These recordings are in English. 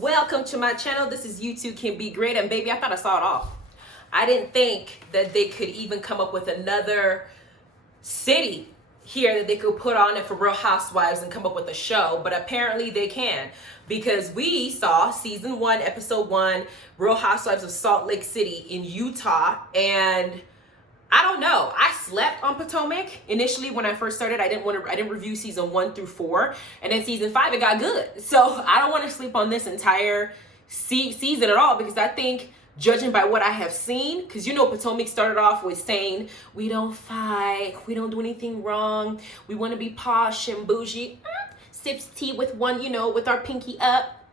Welcome to my channel. This is You Too Can Be Great, and baby, I thought I saw it all. I didn't think that they could even come up with another city here that they could put on it for Real Housewives and come up with a show, but apparently they can, because we saw season 1, episode 1, Real Housewives of Salt Lake City in Utah, and I don't know. I slept on Potomac initially when I first started. I didn't review season 1 through 4, and then season 5 it got good. So I don't want to sleep on this entire season at all, because I think, judging by what I have seen, because you know Potomac started off with saying we don't fight, we don't do anything wrong, we want to be posh and bougie, sips tea with one, with our pinky up.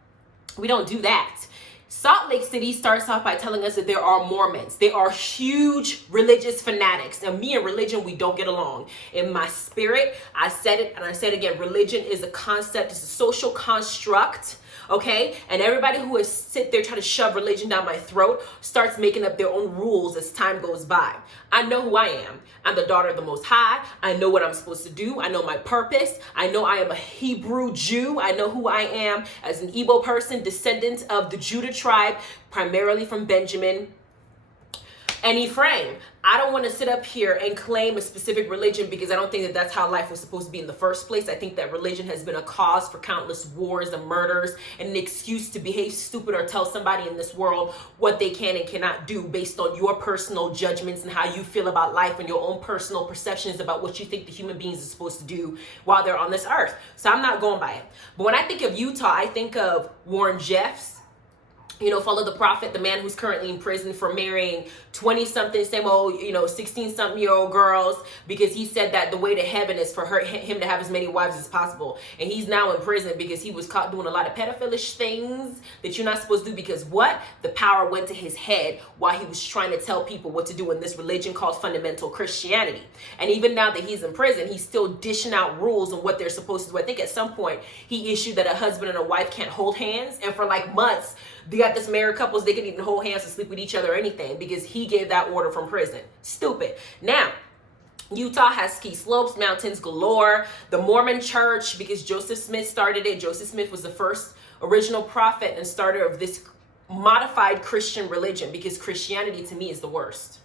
We don't do that. Salt Lake City starts off by telling us that there are Mormons. They are huge religious fanatics. And me and religion, we don't get along. In my spirit, I said it and I said it again, religion is a concept, it's a social construct, okay? And everybody who is sit there trying to shove religion down my throat starts making up their own rules as time goes by. I know who I am. I'm the daughter of the Most High. I know what I'm supposed to do. I know my purpose. I know I am a Hebrew Jew. I know who I am as an Igbo person, descendant of the Judah tribe, primarily from Benjamin and Ephraim. I don't want to sit up here and claim a specific religion, because I don't think that that's how life was supposed to be in the first place. I think that religion has been a cause for countless wars and murders, and an excuse to behave stupid or tell somebody in this world what they can and cannot do based on your personal judgments and how you feel about life and your own personal perceptions about what you think the human beings are supposed to do while they're on this earth. So I'm not going by it. But when I think of Utah, I think of Warren Jeffs. Follow the prophet, the man who's currently in prison for marrying 20-something, same old, 16-something-year-old girls, because he said that the way to heaven is for him to have as many wives as possible. And he's now in prison because he was caught doing a lot of pedophilish things that you're not supposed to do, because what? The power went to his head while he was trying to tell people what to do in this religion called fundamental Christianity. And even now that he's in prison, he's still dishing out rules on what they're supposed to do. I think at some point he issued that a husband and a wife can't hold hands, and for like months, they got this married couples, they couldn't even hold hands and sleep with each other or anything, because he gave that order from prison. Stupid. Now, Utah has ski slopes, mountains galore, the Mormon church, because Joseph Smith started it. Joseph Smith was the first original prophet and starter of this modified Christian religion, because Christianity to me is the worst.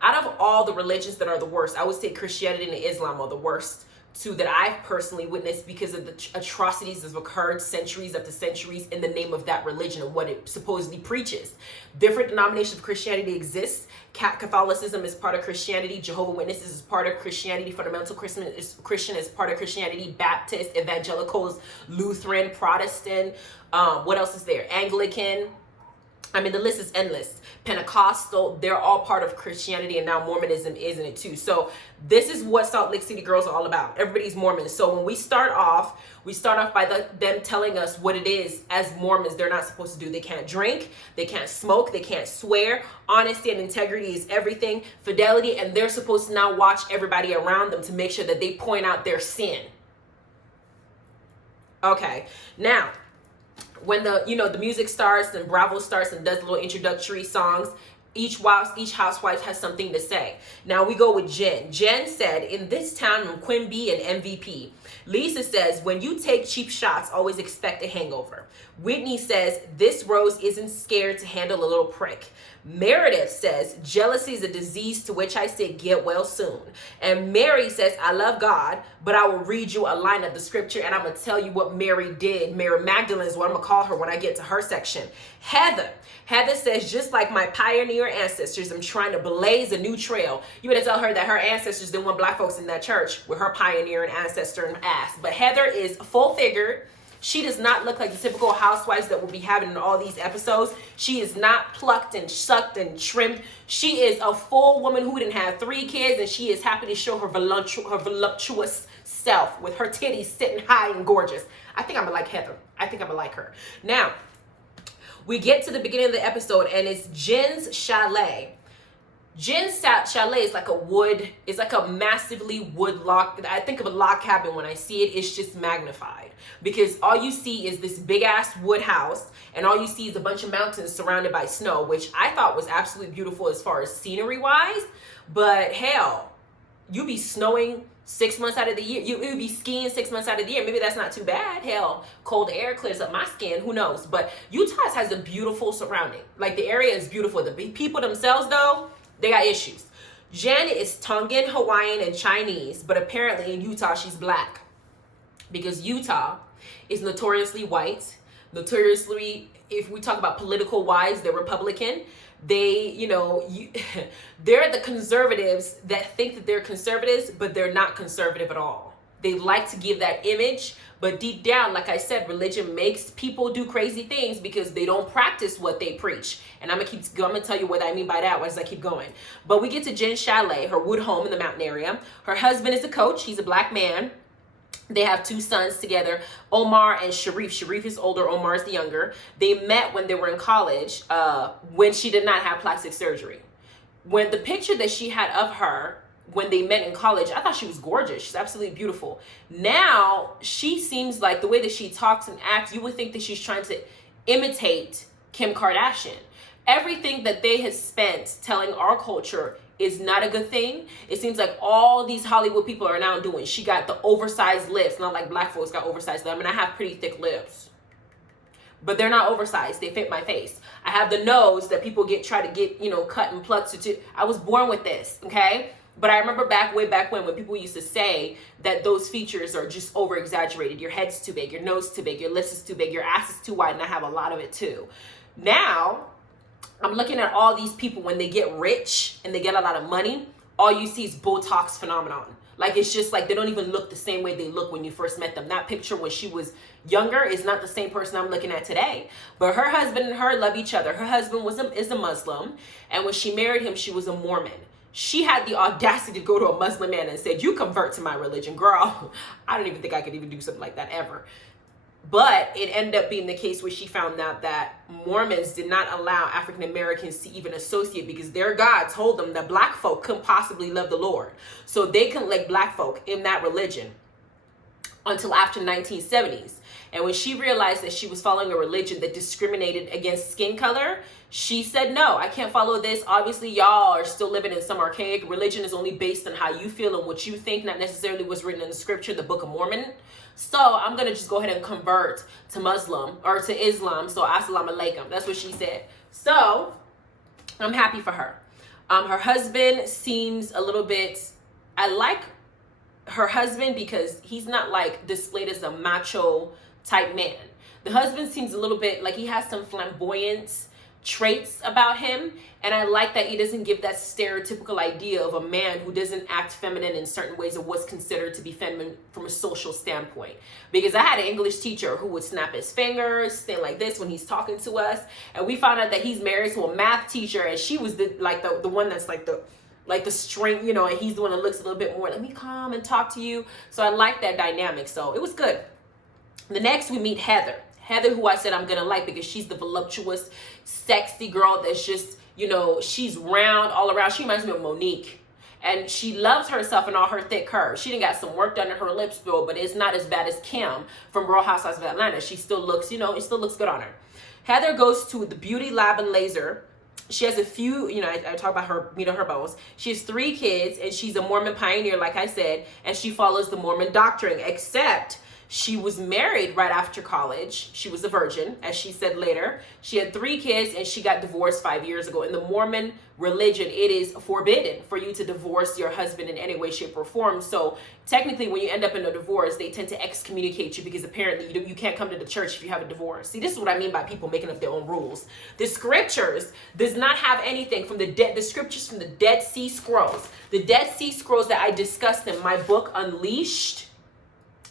Out of all the religions that are the worst, I would say Christianity and Islam are the worst two that I've personally witnessed, because of the atrocities that have occurred centuries after centuries in the name of that religion and what it supposedly preaches. Different denominations of Christianity exist. Catholicism is part of Christianity. Jehovah's Witnesses is part of Christianity. Fundamental Christian is part of Christianity. Baptist, Evangelicals, Lutheran, Protestant. What else is there? Anglican. I mean, the list is endless. Pentecostal, they're all part of Christianity, and now Mormonism is in it too. So this is what Salt Lake City girls are all about. Everybody's Mormon. So when we start off by them telling us what it is as Mormons they're not supposed to do. They can't drink, they can't smoke, they can't swear. Honesty and integrity is everything. Fidelity, and they're supposed to now watch everybody around them to make sure that they point out their sin. Okay, now, when the music starts and Bravo starts and does little introductory songs, each housewife has something to say. Now we go with Jen. Jen said, in this town, I'm Quimby and MVP. Lisa says, when you take cheap shots, always expect a hangover. Whitney says, this Rose isn't scared to handle a little prick. Meredith says, jealousy is a disease, to which I say, get well soon. And Mary says, I love God, but I will read you a line of the scripture, and I'm going to tell you what Mary did. Mary Magdalene is what I'm going to call her when I get to her section. Heather says, just like my pioneer ancestors, I'm trying to blaze a new trail. You better tell her that her ancestors didn't want black folks in that church with her pioneer and ancestor and ass. But Heather is full-figured. She does not look like the typical housewives that we'll be having in all these episodes. She is not plucked and sucked and trimmed. She is a full woman who didn't have 3 kids, and she is happy to show her voluptuous self with her titties sitting high and gorgeous. I think I'm gonna like Heather. I think I'm gonna like her. Now, we get to the beginning of the episode, and it's Jen's chalet. Jen's chalet is like a massively wood log. I think of a log cabin when I see it. It's just magnified, because all you see is this big ass wood house, and all you see is a bunch of mountains surrounded by snow, which I thought was absolutely beautiful as far as scenery wise. But hell, you be snowing 6 months out of the year. You would be skiing 6 months out of the year. Maybe that's not too bad. Hell, cold air clears up my skin. Who knows? But Utah has a beautiful surrounding. Like, the area is beautiful. The people themselves, though, they got issues. Janet is Tongan, Hawaiian, and Chinese, but apparently in Utah she's black, because Utah is notoriously white. Notoriously, if we talk about political wise, they're Republican. They, they're the conservatives that think that they're conservatives, but they're not conservative at all. They like to give that image, but deep down, like I said, religion makes people do crazy things because they don't practice what they preach. And I'm gonna tell you what I mean by that as I keep going. But we get to Jen's chalet, her wood home in the mountain area. Her husband is a coach. He's a black man. They have 2 sons together, Omar and Sharif. Sharif is older, Omar is the younger. They met when they were in college, when she did not have plastic surgery. When the picture that she had of her when they met in college, I thought she was gorgeous. She's absolutely beautiful. Now, she seems like, the way that she talks and acts, you would think that she's trying to imitate Kim Kardashian. Everything that they have spent telling our culture is not a good thing. It seems like all these Hollywood people are now doing. She got the oversized lips, not like black folks got oversized lips. I mean, I have pretty thick lips, but they're not oversized. They fit my face. I have the nose that people try to get, cut and plucked to. I was born with this, okay? But I remember way back when people used to say that those features are just over exaggerated. Your head's too big, your nose too big, your lips is too big, your ass is too wide, and I have a lot of it too. Now, I'm looking at all these people when they get rich and they get a lot of money, all you see is Botox phenomenon. Like, it's just like they don't even look the same way they look when you first met them. That picture when she was younger is not the same person I'm looking at today. But her husband and her love each other. Her husband is a Muslim, and when she married him, she was a Mormon. She had the audacity to go to a Muslim man and said, "You convert to my religion." Girl, I don't even think I could even do something like that ever. But it ended up being the case where she found out that Mormons did not allow African Americans to even associate, because their God told them that black folk couldn't possibly love the Lord. So they couldn't like black folk in that religion until after 1970s. And when she realized that she was following a religion that discriminated against skin color, she said, "No, I can't follow this. Obviously, y'all are still living in some archaic religion. Is only based on how you feel and what you think, not necessarily what's written in the scripture, the Book of Mormon. So I'm going to just go ahead and convert to Muslim or to Islam. So assalamu alaikum." That's what she said. So I'm happy for her. Her husband seems a little bit, I like her husband because he's not like displayed as a macho type man. The husband seems a little bit like he has some flamboyant traits about him, and I like that he doesn't give that stereotypical idea of a man who doesn't act feminine in certain ways of what's considered to be feminine from a social standpoint. Because I had an English teacher who would snap his fingers, stand like this when he's talking to us, and we found out that he's married to a math teacher, and she was the one that's like the strength, and he's the one that looks a little bit more, let me come and talk to you. So I like that dynamic. So it was good. The next we meet Heather, who I said I'm gonna like because she's the voluptuous, sexy girl that's just, she's round all around. She reminds me of Monique. And she loves herself and all her thick curves. She done got some work done to her lips, though, but it's not as bad as Kim from Real Housewives of Atlanta. She still looks, it still looks good on her. Heather goes to the beauty lab and laser. She has a few, I talk about her, her bones. She has 3 kids, and she's a Mormon pioneer, like I said, and she follows the Mormon doctrine, except she was married right after college. She was a virgin, as she said later. She had 3 kids, and she got divorced 5 years ago. In the Mormon religion, it is forbidden for you to divorce your husband in any way, shape, or form. So technically, when you end up in a divorce, they tend to excommunicate you because apparently you can't come to the church if you have a divorce. See, this is what I mean by people making up their own rules. The scriptures does not have anything from the scriptures from the Dead Sea Scrolls. The Dead Sea Scrolls that I discussed in my book, Unleashed,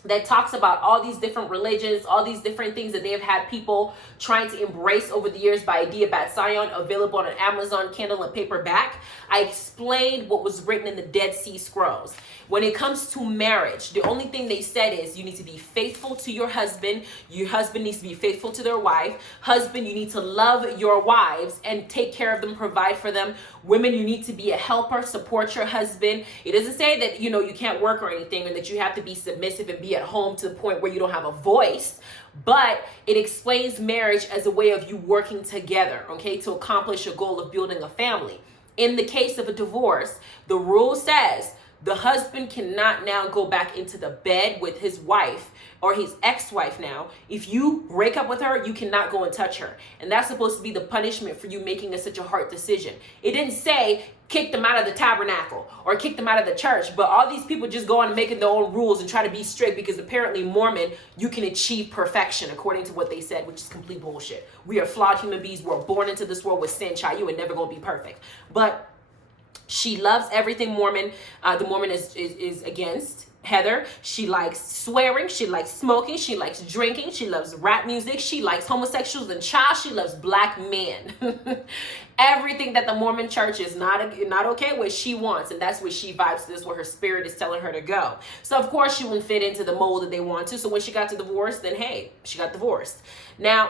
that talks about all these different religions, all these different things that they have had people trying to embrace over the years by Adiya Bat-Tziyon, available on Amazon, Kindle, and paperback. I explained what was written in the Dead Sea Scrolls. When it comes to marriage, the only thing they said is you need to be faithful to your husband. Your husband needs to be faithful to their wife. Husband, you need to love your wives and take care of them, provide for them. Women, you need to be a helper, support your husband. It doesn't say that, you can't work or anything, or that you have to be submissive and be at home to the point where you don't have a voice. But it explains marriage as a way of you working together, okay, to accomplish a goal of building a family. In the case of a divorce, the rule says The husband cannot now go back into the bed with his wife or his ex-wife now. If you break up with her, you cannot go and touch her. And that's supposed to be the punishment for you making such a hard decision. It didn't say kick them out of the tabernacle or kick them out of the church, but all these people just go on and making their own rules and try to be strict because apparently Mormon, you can achieve perfection according to what they said, which is complete bullshit. We are flawed human beings. We're born into this world with sin, child. You are never going to be perfect. But she loves everything Mormon. The Mormon is against Heather. She likes swearing. She likes smoking. She likes drinking. She loves rap music. She likes homosexuals and child. She loves black men. Everything that the Mormon church is not okay with, she wants. And that's what she vibes to. This is where her spirit is telling her to go. So, of course, she wouldn't fit into the mold that they want to. So when she got to divorce, then, hey, she got divorced. Now,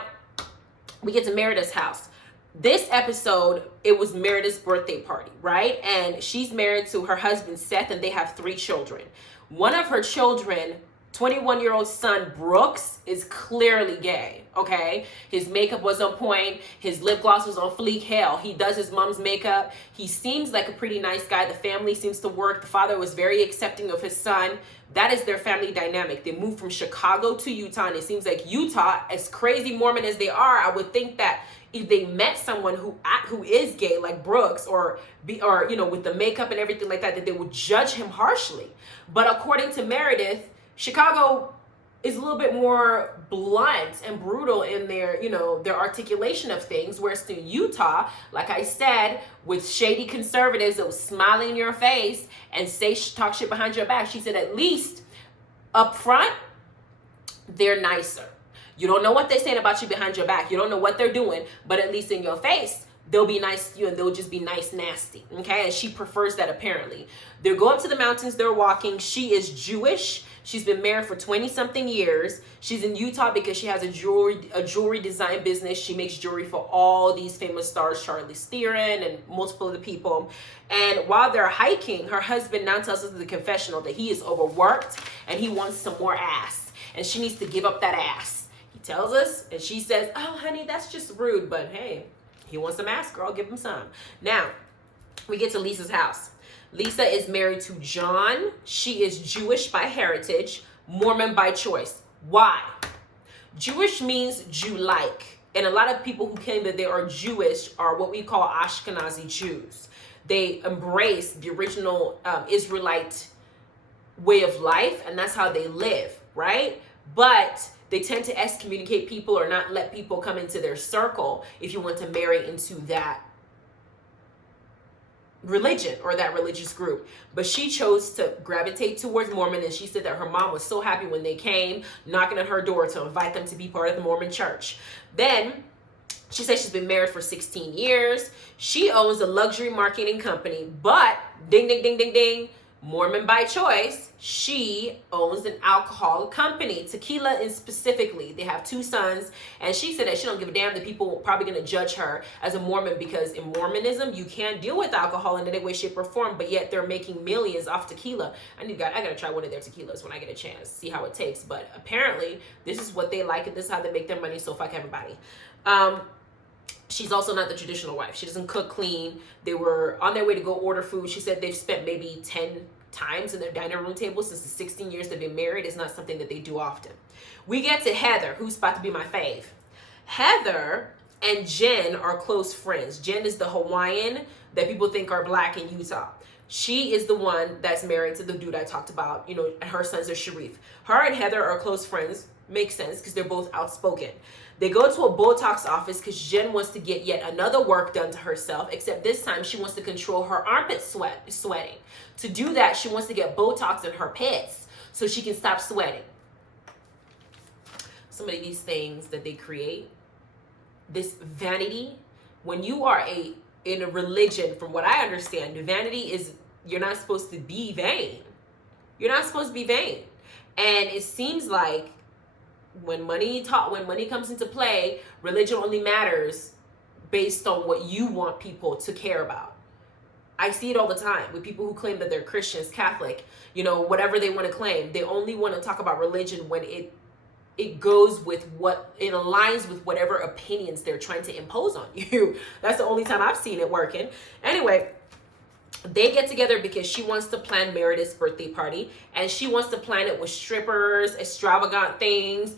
we get to Meredith's house. This episode, it was Meredith's birthday party, right? And she's married to her husband, Seth, and they have 3 children. One of her children, 21-year-old son, Brooks, is clearly gay, okay? His makeup was on point. His lip gloss was on fleek. Hell, he does his mom's makeup. He seems like a pretty nice guy. The family seems to work. The father was very accepting of his son. That is their family dynamic. They moved from Chicago to Utah, and it seems like Utah, as crazy Mormon as they are, I would think that if they met someone who is gay, like Brooks, or with the makeup and everything like that, that they would judge him harshly. But according to Meredith, Chicago is a little bit more blunt and brutal in their articulation of things, whereas in Utah, like I said, with shady conservatives that will smile in your face and talk shit behind your back, she said at least up front, they're nicer. You don't know what they're saying about you behind your back. You don't know what they're doing, but at least in your face, they'll be nice to you and they'll just be nice nasty, okay? And she prefers that apparently. They go up to the mountains, they're walking. She is Jewish. She's been married for 20-something years. She's in Utah because she has a jewelry design business. She makes jewelry for all these famous stars, Charlize Theron and multiple other people. And while they're hiking, her husband now tells us in the confessional that he is overworked and he wants some more ass. And she needs to give up that ass. He tells us, and she says, oh, honey, that's just rude. But hey, he wants some ass, girl. Give him some. Now, we get to Lisa's house. Lisa is married to John. She is Jewish by heritage, Mormon by choice. Why? Jewish means Jew-like. And a lot of people who claim that they are Jewish are what we call Ashkenazi Jews. They embrace the original Israelite way of life, and that's how they live, right? But they tend to excommunicate people or not let people come into their circle if you want to marry into that religion or that religious group. But she chose to gravitate towards Mormon, and she said that her mom was so happy when they came knocking at her door to invite them to be part of the Mormon church. Then she said she's been married for 16 years. She owns a luxury marketing company, but ding, ding, ding, ding, ding, Mormon by choice, she owns an alcohol company, tequila and specifically. They have 2 sons, and she said that she don't give a damn that people are probably going to judge her as a Mormon because in Mormonism, you can't deal with alcohol in any way, shape, or form, but yet they're making millions off tequila. I gotta try one of their tequilas when I get a chance, see how it tastes. But apparently, this is what they like, and this is how they make their money, so fuck everybody. She's also not the traditional wife. She doesn't cook clean. They were on their way to go order food. She said they've spent maybe 10 times in their dining room table since the 16 years they've been married. It's not something that they do often. We get to Heather, who's about to be my fave. Heather and Jen are close friends. Jen is the Hawaiian that people think are black in Utah. She is the one that's married to the dude I talked about. Her sons are Sharif. Her and Heather are close friends. Makes sense because they're both outspoken. They go to a Botox office because Jen wants to get yet another work done to herself, except this time she wants to control her armpit sweating. To do that, she wants to get Botox in her pits so she can stop sweating. Some of these things that they create, this vanity, when you are in a religion, from what I understand, vanity is, you're not supposed to be vain. You're not supposed to be vain. And it seems like when money comes into play, religion only matters based on what you want people to care about. I see it all the time with people who claim that they're Christians, Catholic, whatever they want to claim. They only want to talk about religion when it goes with it aligns with whatever opinions they're trying to impose on you. That's the only time I've seen it working. Anyway, They get together because she wants to plan Meredith's birthday party, and she wants to plan it with strippers, extravagant things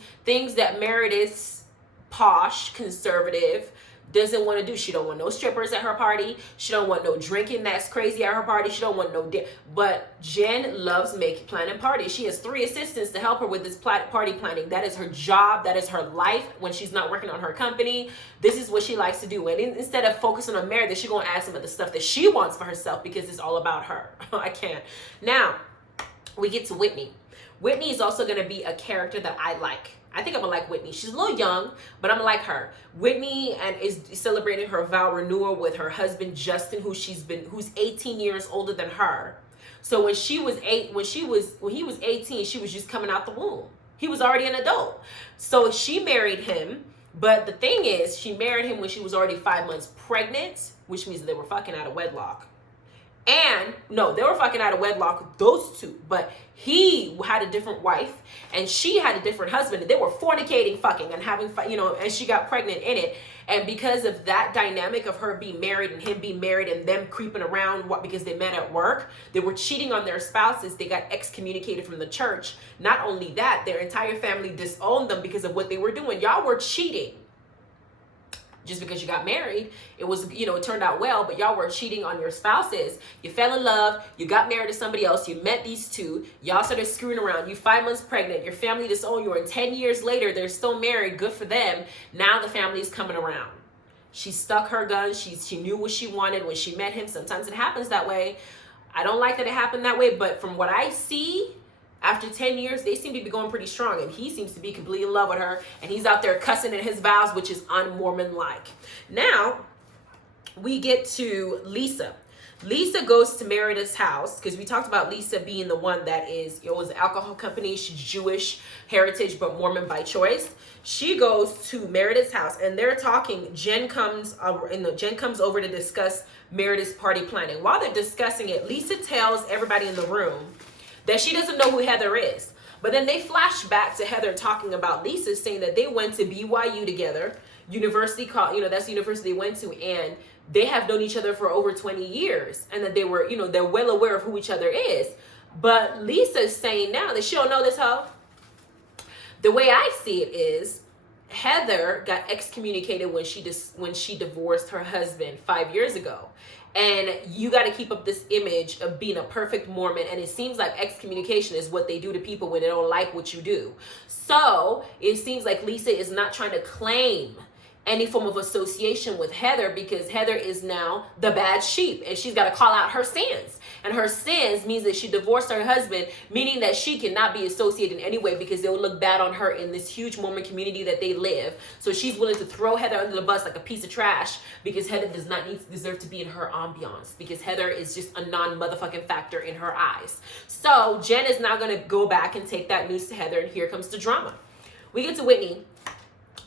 that Meredith's posh, conservative, doesn't want to do. She don't want no strippers at her party. She don't want no drinking that's crazy at her party. She don't want no but Jen loves planning parties. She has 3 assistants to help her with this party planning. That is her job. That is her life when she's not working on her company. This is what she likes to do. And instead of focusing on Meredith, she's going to add some of the stuff that she wants for herself because it's all about her. I can't. Now, we get to Whitney. Whitney is also going to be a character that I like. I think I'm gonna like Whitney. She's a little young, but I'm gonna like her. Whitney is celebrating her vow renewal with her husband Justin, who's 18 years older than her. So when he was 18, she was just coming out the womb. He was already an adult. So she married him, but the thing is, she married him when she was already 5 months pregnant, which means they were fucking out of wedlock. And no, they were fucking out of wedlock, those two, but he had a different wife and she had a different husband, and they were fornicating, fucking, and having, and she got pregnant in it. And because of that dynamic of her being married and him being married and them creeping around because they met at work, they were cheating on their spouses. They got excommunicated from the church. Not only that, their entire family disowned them because of what they were doing. Y'all were cheating. Just because you got married, it was, it turned out well, but y'all were cheating on your spouses. You fell in love, you got married to somebody else, you met these two, y'all started screwing around, you 5 months pregnant, your family disowned you, and 10 years later, they're still married, good for them. Now the family's coming around. She stuck her gun, she knew what she wanted when she met him. Sometimes it happens that way. I don't like that it happened that way, but from what I see, after 10 years, they seem to be going pretty strong, and he seems to be completely in love with her, and he's out there cussing in his vows, which is un-Mormon-like. Now, we get to Lisa. Lisa goes to Meredith's house, because we talked about Lisa being the one that was an alcohol company. She's Jewish heritage, but Mormon by choice. She goes to Meredith's house, and they're talking. Jen comes over to discuss Meredith's party planning. While they're discussing it, Lisa tells everybody in the room that she doesn't know who Heather is. But then they flash back to Heather talking about Lisa, saying that they went to BYU together, university called, that's the university they went to, and they have known each other for over 20 years, and that they were, they're well aware of who each other is. But Lisa's saying now that she don't know this hoe. The way I see it is, Heather got excommunicated when she divorced her husband 5 years ago. And you got to keep up this image of being a perfect Mormon. And it seems like excommunication is what they do to people when they don't like what you do. So it seems like Lisa is not trying to claim any form of association with Heather, because Heather is now the bad sheep, and she's got to call out her sins. And her sins means that she divorced her husband, meaning that she cannot be associated in any way because they will look bad on her in this huge Mormon community that they live. So she's willing to throw Heather under the bus like a piece of trash, because Heather does not deserve to be in her ambiance, because Heather is just a non-motherfucking factor in her eyes. So Jen is now going to go back and take that news to Heather, and here comes the drama. We get to Whitney.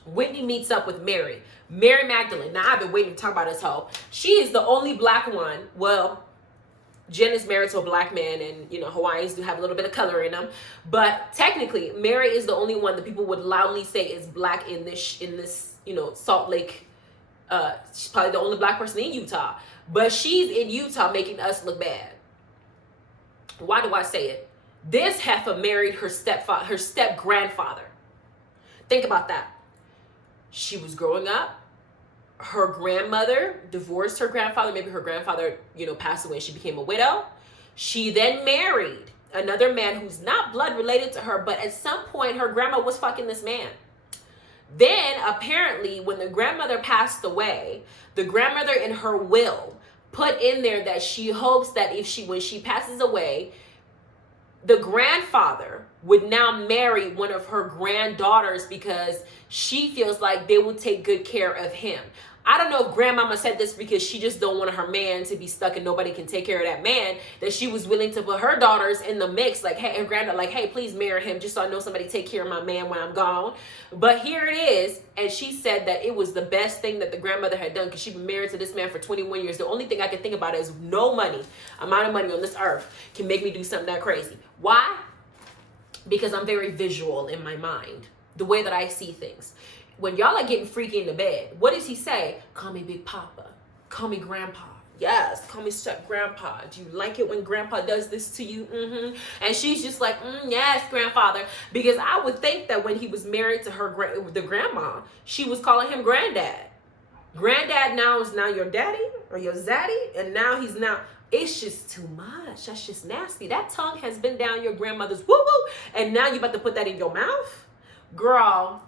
Whitney meets up with Mary Magdalene. Now, I've been waiting to talk about this hoe. She is the only black one. Well, Jen is married to a black man, and Hawaiians do have a little bit of color in them. But technically, Mary is the only one that people would loudly say is black in this Salt Lake. She's probably the only black person in Utah. But she's in Utah making us look bad. Why do I say it? This heifer married her step-grandfather. Think about that. She was growing up. Her grandmother divorced her grandfather. Maybe her grandfather, passed away and she became a widow. She then married another man who's not blood related to her, but at some point her grandma was fucking this man. Then apparently when the grandmother passed away, the grandmother in her will put in there that she hopes that when she passes away, the grandfather would now marry one of her granddaughters because she feels like they will take good care of him. I don't know if grandmama said this because she just don't want her man to be stuck and nobody can take care of that man, that she was willing to put her daughters in the mix, like, hey, her granddaughter, like, hey, please marry him just so I know somebody take care of my man when I'm gone. But here it is, and she said that it was the best thing that the grandmother had done because she'd been married to this man for 21 years. The only thing I can think about is no amount of money on this earth can make me do something that crazy. Why? Because I'm very visual in my mind, the way that I see things. When y'all are getting freaky in the bed, what does he say? Call me Big Papa. Call me Grandpa. Yes, call me step grandpa. Do you like it when grandpa does this to you? And she's just like, yes, grandfather. Because I would think that when he was married to the grandma, she was calling him granddad. Granddad now is now your daddy or your zaddy, and now he's now. It's just too much. That's just nasty. That tongue has been down your grandmother's woo-woo, and now you about to put that in your mouth? Girl.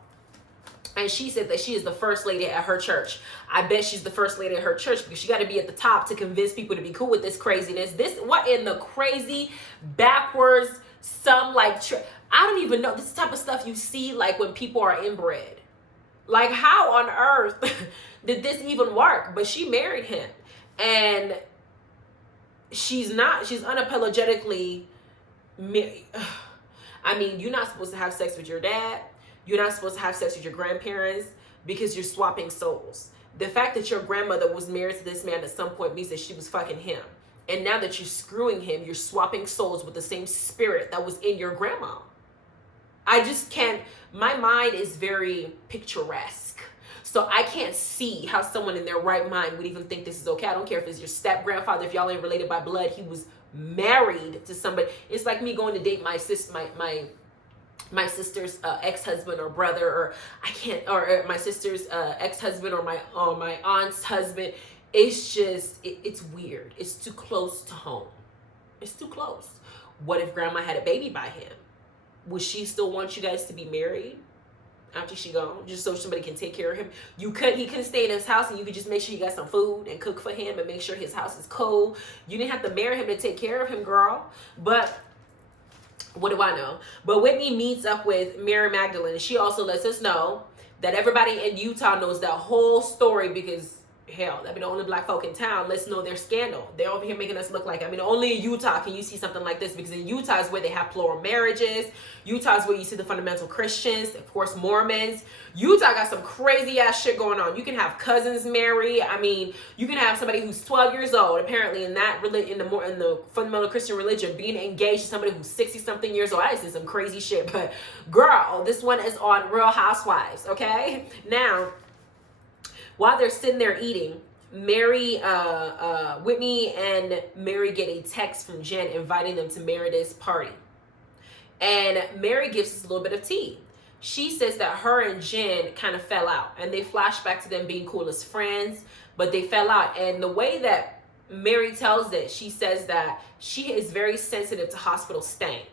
And she said that she is the first lady at her church. I bet she's the first lady at her church because she got to be at the top to convince people to be cool with this craziness. What in the crazy, backwards, some like, I don't even know. This is the type of stuff you see like when people are inbred. Like, how on earth did this even work? But she married him. And she's unapologetically, I mean, you're not supposed to have sex with your dad. You're not supposed to have sex with your grandparents because you're swapping souls. The fact that your grandmother was married to this man at some point means that she was fucking him. And now that you're screwing him, you're swapping souls with the same spirit that was in your grandma. I just can't, my mind is very picturesque. So I can't see how someone in their right mind would even think this is okay. I don't care if it's your step grandfather, if y'all ain't related by blood, he was married to somebody. It's like me going to date my sister's ex-husband or brother, or my sister's ex-husband or my aunt's husband. It's just, it's weird. It's too close to home. It's too close. What if grandma had a baby by him? Would she still want you guys to be married after she gone, just so somebody can take care of him? He could stay in his house and you could just make sure you got some food and cook for him and make sure his house is cool. You didn't have to marry him to take care of him, girl. But what do I know? But Whitney meets up with Mary Magdalene, and she also lets us know that everybody in Utah knows that whole story because, hell, I mean, the only black folk in town, let's know their scandal. They're over here making us look like, I mean, only in Utah can you see something like this, because in Utah is where they have plural marriages. Utah is where you see the fundamental Christians, of course, Mormons. Utah got some crazy ass shit going on. You can have cousins marry. I mean, you can have somebody who's 12 years old, apparently in the fundamental Christian religion, being engaged to somebody who's 60 something years old. I see some crazy shit, but girl, this one is on Real Housewives, okay? Now, while they're sitting there eating, Whitney and Mary get a text from Jen inviting them to Meredith's party. And Mary gives us a little bit of tea. She says that her and Jen kind of fell out, and they flash back to them being cool as friends, but they fell out. And the way that Mary tells it, she says that she is very sensitive to hospital stank.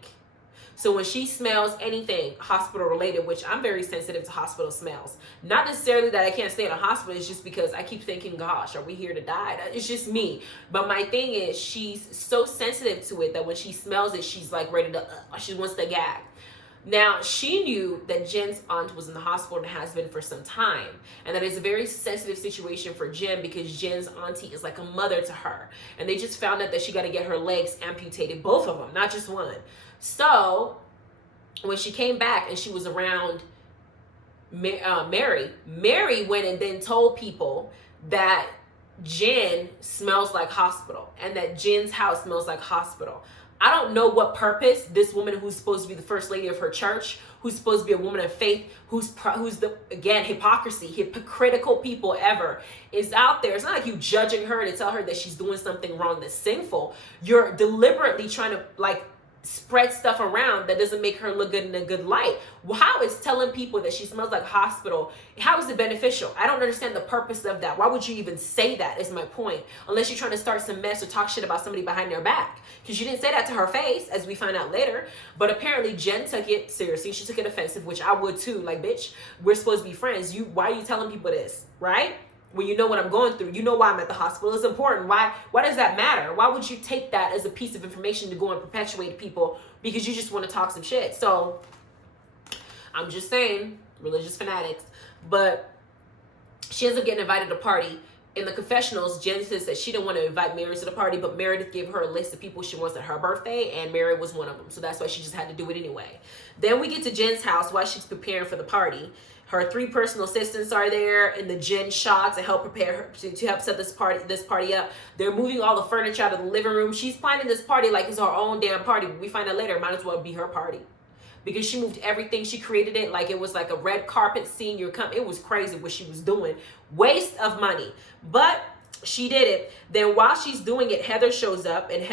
So when she smells anything hospital related, which I'm very sensitive to hospital smells, not necessarily that I can't stay in a hospital, it's just because I keep thinking, gosh, are we here to die? It's just me. But my thing is, she's so sensitive to it that when she smells it, she's like ready to, she wants to gag. Now, she knew that Jen's aunt was in the hospital and has been for some time, and that is a very sensitive situation for Jen because Jen's auntie is like a mother to her. And they just found out that she got to get her legs amputated, both of them, not just one. So when she came back and she was around Mary went and then told people that Jen smells like hospital and that Jen's house smells like hospital. I don't know what purpose this woman who's supposed to be the first lady of her church, who's supposed to be a woman of faith, who's the, again, hypocritical people ever, is out there. It's not like you judging her to tell her that she's doing something wrong that's sinful. You're deliberately trying to like spread stuff around that doesn't make her look good in a good light. How is telling people that she smells like hospital, how is it beneficial? I don't understand the purpose of that. Why would you even say that is my point, unless you're trying to start some mess or talk shit about somebody behind their back, because you didn't say that to her face, as we find out later. But apparently Jen took it seriously. She took it offensive, which I would too. Like, bitch, we're supposed to be friends. Why are you telling people this, right? When you know what I'm going through, you know why I'm at the hospital. It's important. Why does that matter? Why would you take that as a piece of information to go and perpetuate people because you just want to talk some shit? So I'm just saying, religious fanatics. But she ends up getting invited to a party. In the confessionals, Jen says that she didn't want to invite Mary to the party, but Meredith gave her a list of people she wants at her birthday, and Mary was one of them. So that's why she just had to do it anyway. Then we get to Jen's house while she's preparing for the party. Her 3 personal assistants are there in the Jen Shah to help prepare her, to help set this party up. They're moving all the furniture out of the living room. She's planning this party like it's her own damn party. But we find out later it might as well be her party, because she moved everything. She created it like it was like a red carpet scene. It was crazy what she was doing. Waste of money. But she did it. Then while she's doing it, Heather shows up, and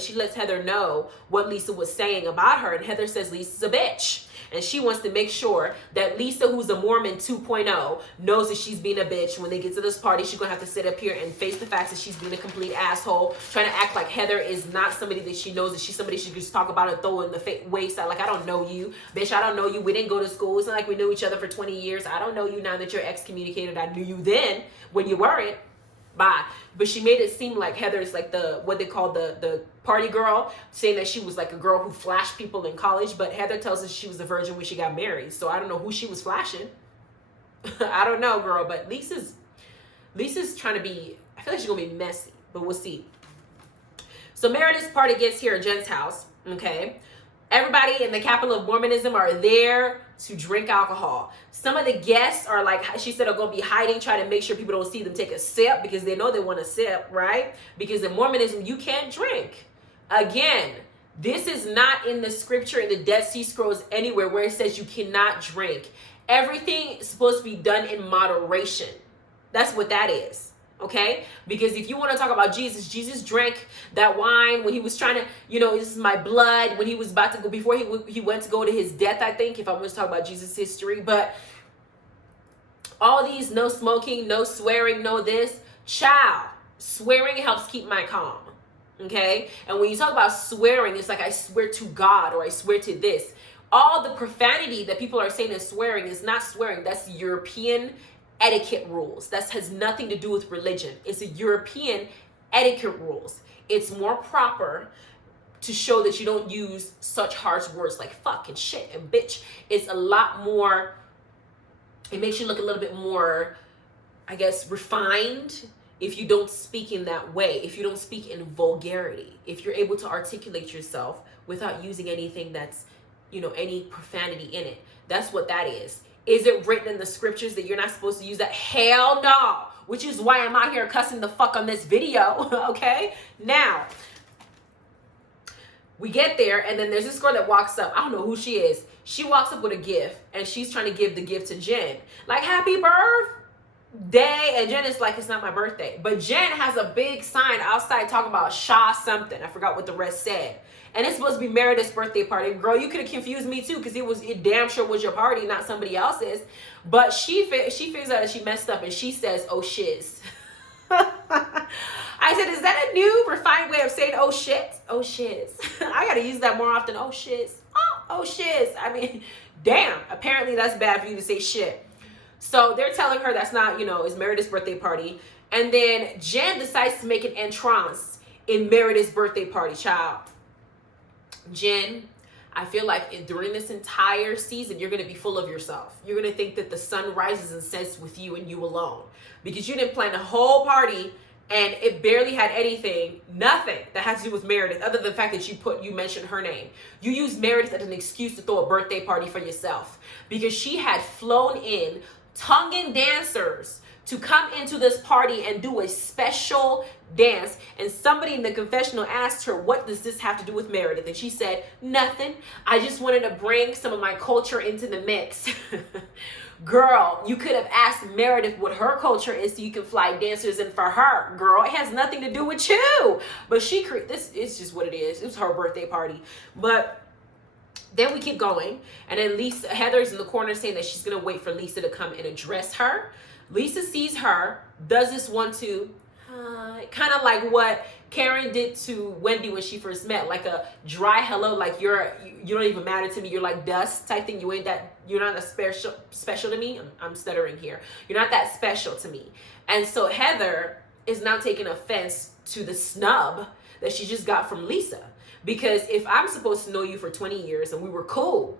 she lets Heather know what Lisa was saying about her. And Heather says Lisa's a bitch. And she wants to make sure that Lisa, who's a Mormon 2.0, knows that she's being a bitch. When they get to this party, she's going to have to sit up here and face the facts that she's being a complete asshole, trying to act like Heather is not somebody that she knows, that she's somebody she can just talk about and throw in the wayside. Like, I don't know you. Bitch, I don't know you. We didn't go to school. It's not like we knew each other for 20 years. I don't know you now that you're excommunicated. I knew you then when you weren't. Bye. But she made it seem like Heather is like what they call the party girl, saying that she was like a girl who flashed people in college. But Heather tells us she was a virgin when she got married. So I don't know who she was flashing. I don't know, girl. But Lisa's trying to be, I feel like she's gonna be messy, but we'll see. So Meredith's party gets here at Jen's house. Okay. Everybody in the capital of Mormonism are there to drink alcohol. Some of the guests are like, she said, are going to be hiding, trying to make sure people don't see them take a sip, because they know they want to sip, right? Because in Mormonism, you can't drink. Again, this is not in the scripture in the Dead Sea Scrolls anywhere where it says you cannot drink. Everything is supposed to be done in moderation. That's what that is. Okay, because if you want to talk about Jesus drank that wine when he was trying to, this is my blood, when he was about to go, before he went to go to his death, I think, if I'm going to talk about Jesus' history. But all these, no smoking, no swearing, no this, child, swearing helps keep my calm. Okay, and when you talk about swearing, it's like I swear to God, or I swear to this. All the profanity that people are saying is swearing is not swearing. That's European etiquette rules. That has nothing to do with religion. It's a European etiquette rules. It's more proper to show that you don't use such harsh words like fuck and shit and bitch. It's a lot more, it makes you look a little bit more, I guess, refined if you don't speak in that way, if you don't speak in vulgarity, if you're able to articulate yourself without using anything that's, any profanity in it. That's what that is. Is it written in the scriptures that you're not supposed to use that? Hell no. Which is why I'm out here cussing the fuck on this video. Okay? Now, we get there, and then there's this girl that walks up. I don't know who she is. She walks up with a gift, and she's trying to give the gift to Jen. Like, happy birthday. And Jen is like, it's not my birthday. But Jen has a big sign outside talking about Shah something. I forgot what the rest said. And it's supposed to be Meredith's birthday party. Girl, you could have confused me too, because it damn sure was your party, not somebody else's. But she figures out that she messed up, and she says, oh shiz. I said, is that a new refined way of saying oh shit? Oh shiz. I gotta use that more often. Oh shiz. Oh shiz. I mean, damn. Apparently that's bad for you to say shit. So they're telling her that's not, it's Meredith's birthday party. And then Jen decides to make an entrance in Meredith's birthday party, child. Jen, I feel like during this entire season, you're going to be full of yourself. You're going to think that the sun rises and sets with you and you alone, because you didn't plan a whole party and it barely had nothing that has to do with Meredith, other than the fact that you mentioned her name. You used Meredith as an excuse to throw a birthday party for yourself, because she had flown in Tongan dancers to come into this party and do a special dance. And somebody in the confessional asked her, what does this have to do with Meredith? And she said, nothing. I just wanted to bring some of my culture into the mix. Girl, you could have asked Meredith what her culture is so you can fly dancers in for her. Girl, it has nothing to do with you. But this is just what it is. It was her birthday party. But then we keep going. And then Heather's in the corner saying that she's going to wait for Lisa to come and address her. Lisa sees her, does this 1-2, kind of like what Karen did to Wendy when she first met, like a dry hello, like you don't even matter to me, you're like dust type thing. You're not that special to me. I'm stuttering here. You're not that special to me. And so Heather is now taking offense to the snub that she just got from Lisa, because if I'm supposed to know you for 20 years and we were cool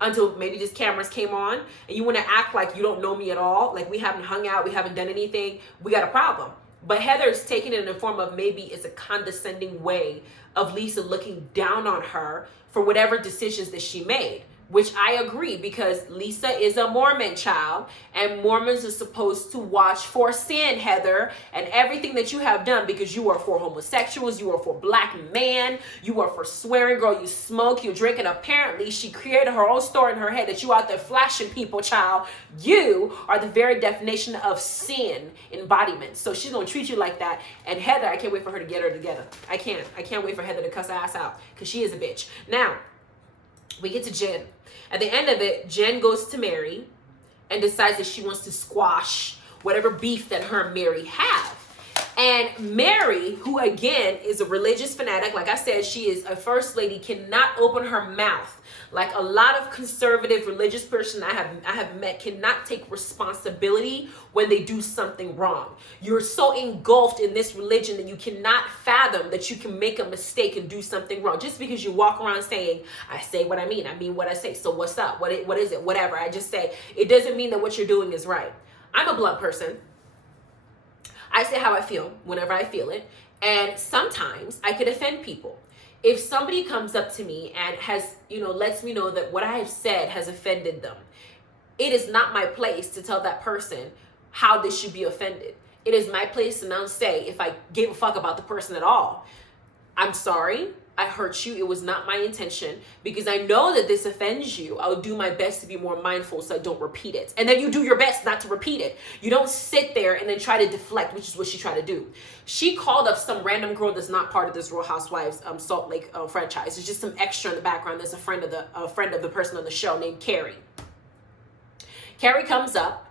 until maybe just cameras came on, and you want to act like you don't know me at all, like we haven't hung out, we haven't done anything, we got a problem. But Heather's taking it in the form of maybe it's a condescending way of Lisa looking down on her for whatever decisions that she made. which I agree, because Lisa is a Mormon child, and Mormons are supposed to watch for sin, Heather, and everything that you have done, because you are for homosexuals, you are for black men, you are for swearing, girl, you smoke, you drink, and apparently she created her own story in her head that you out there flashing people, child. You are the very definition of sin embodiment. So she's gonna treat you like that, and Heather, I can't wait for her to get her together. I can't wait for Heather to cuss her ass out, because she is a bitch. Now, we get to Jen. At the end of it, Jen goes to Mary and decides that she wants to squash whatever beef that her and Mary have. And Mary, who again is a religious fanatic, like I said, she is a first lady, cannot open her mouth. Like a lot of conservative religious person I have met cannot take responsibility when they do something wrong. You're so engulfed in this religion that you cannot fathom that you can make a mistake and do something wrong. Just because you walk around saying, I say what I mean what I say. So what's up? What is it? Whatever. I just say, it doesn't mean that what you're doing is right. I'm a blunt person. I say how I feel whenever I feel it. And sometimes I could offend people. If somebody comes up to me and has, lets me know that what I have said has offended them, it is not my place to tell that person how they should be offended. It is my place to now say, if I gave a fuck about the person at all, I'm sorry, I hurt you. It was not my intention, because I know that this offends you. I'll do my best to be more mindful so I don't repeat it. And then you do your best not to repeat it. You don't sit there and then try to deflect, which is what she tried to do. She called up some random girl that's not part of this Real Housewives Salt Lake franchise. There's just some extra in the background. There's a friend of the person on the show named Carrie. Carrie comes up.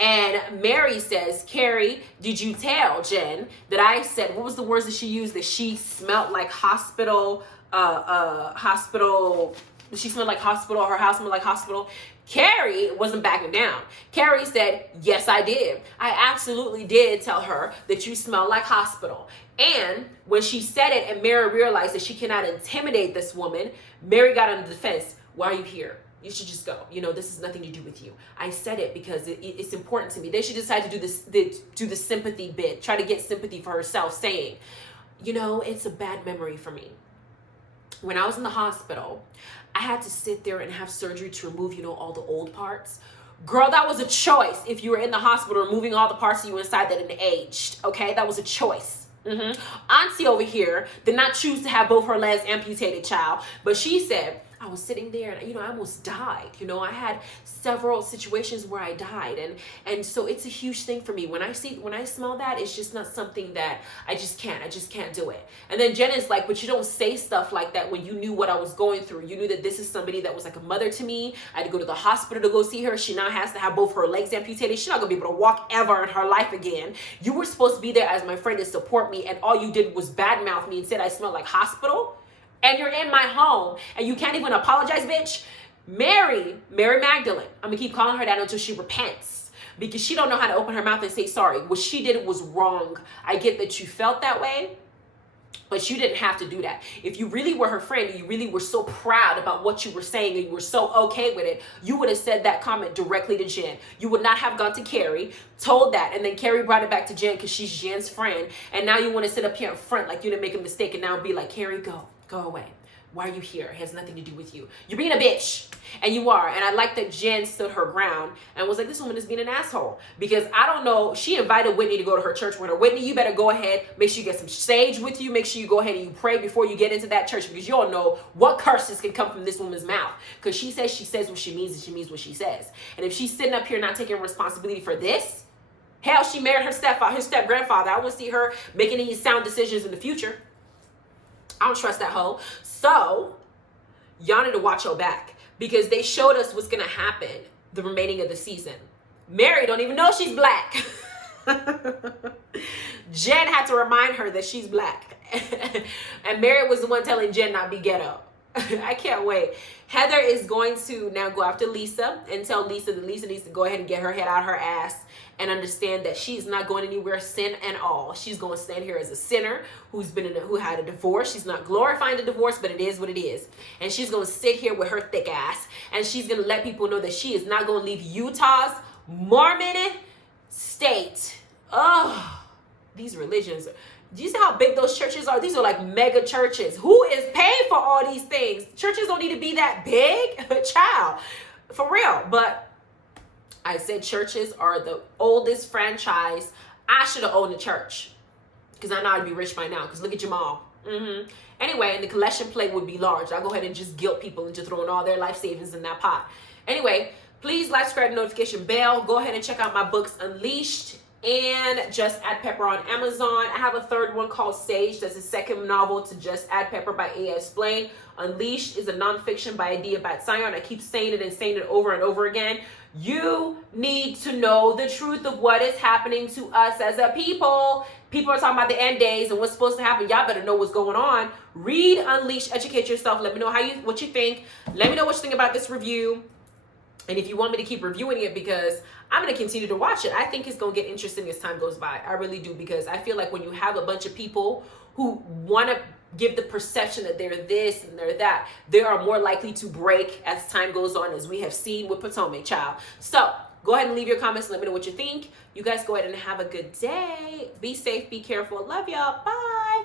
And Mary says, Carrie, did you tell Jen that I said, what was the words that she used? That she smelled like hospital, she smelled like hospital, her house smelled like hospital. Carrie wasn't backing down. Carrie said, yes, I did. I absolutely did tell her that you smell like hospital. And when she said it and Mary realized that she cannot intimidate this woman, Mary got on the defense. Why are you here? You should just go. This has nothing to do with you. I said it because it's important to me. Then she decided to do the sympathy bit, try to get sympathy for herself, saying, it's a bad memory for me. When I was in the hospital, I had to sit there and have surgery to remove, all the old parts. Girl, that was a choice. If you were in the hospital, removing all the parts of you inside that had aged, okay? That was a choice. Auntie over here did not choose to have both her legs amputated, child, but she said, I was sitting there and, I almost died. I had several situations where I died. And so it's a huge thing for me. When I smell that, it's just not something that I just can't do it. And then Jen is like, but you don't say stuff like that when you knew what I was going through. You knew that this is somebody that was like a mother to me. I had to go to the hospital to go see her. She now has to have both her legs amputated. She's not gonna be able to walk ever in her life again. You were supposed to be there as my friend to support me, and all you did was badmouth me and said I smelled like hospital. And you're in my home, and you can't even apologize, bitch. Mary Magdalene, I'm gonna keep calling her that until she repents, because she don't know how to open her mouth and say sorry. What she did was wrong. I get that you felt that way, but you didn't have to do that. If you really were her friend, and you really were so proud about what you were saying, and you were so okay with it, you would have said that comment directly to Jen. You would not have gone to Carrie, told that, and then Carrie brought it back to Jen because she's Jen's friend, and now you want to sit up here in front like you didn't make a mistake, and now be like, Carrie, go away. Why are you here? It has nothing to do with you. You're being a bitch. And you are. And I like that Jen stood her ground and was like, this woman is being an asshole. Because I don't know, she invited Whitney to go to her church with her. Whitney, you better go ahead. Make sure you get some sage with you. Make sure you go ahead and you pray before you get into that church, because you don't know what curses can come from this woman's mouth. Because she says what she means, and she means what she says. And if she's sitting up here not taking responsibility for this, hell, she married her step-grandfather. I want to see her making any sound decisions in the future. I don't trust that hoe. So y'all need to watch your back, because they showed us what's going to happen the remaining of the season. Mary don't even know she's black. Jen had to remind her that she's black. And Mary was the one telling Jen not be ghetto. I can't wait. Heather is going to now go after Lisa and tell Lisa that Lisa needs to go ahead and get her head out her ass and understand that she's not going anywhere, sin and all. She's going to stand here as a sinner who had a divorce. She's not glorifying the divorce, but it is what it is. And she's going to sit here with her thick ass, and she's going to let people know that she is not going to leave Utah's Mormon state. Oh, these religions. religions. Do you see how big those churches are? These are like mega churches. Who is paying for all these things? Churches don't need to be that big. Child, for real. But I said churches are the oldest franchise. I should have owned a church because I know I'd be rich by now, because look at Jamal. Anyway, and the collection plate would be large. I'll go ahead and just guilt people into throwing all their life savings in that pot. Anyway, please like, subscribe, and notification bell. Go ahead and check out my books, Unleashed and Just Add Pepper on Amazon. I have a third one called Sage. That's the second novel to Just Add Pepper by A.S. Blaine. Unleashed is a nonfiction by Adiya Bat-Tziyon. I keep saying it and saying it over and over again. You need to know the truth of what is happening to us as a people. People are talking about the end days and what's supposed to happen. Y'all better know what's going on. Read Unleashed, educate yourself. Let me know what you think. Let me know what you think about this review. And if you want me to keep reviewing it, because I'm going to continue to watch it. I think it's going to get interesting as time goes by. I really do, because I feel like when you have a bunch of people who want to give the perception that they're this and they're that, they are more likely to break as time goes on, as we have seen with Potomac, child. So go ahead and leave your comments and let me know what you think. You guys go ahead and have a good day. Be safe, be careful. Love y'all. Bye.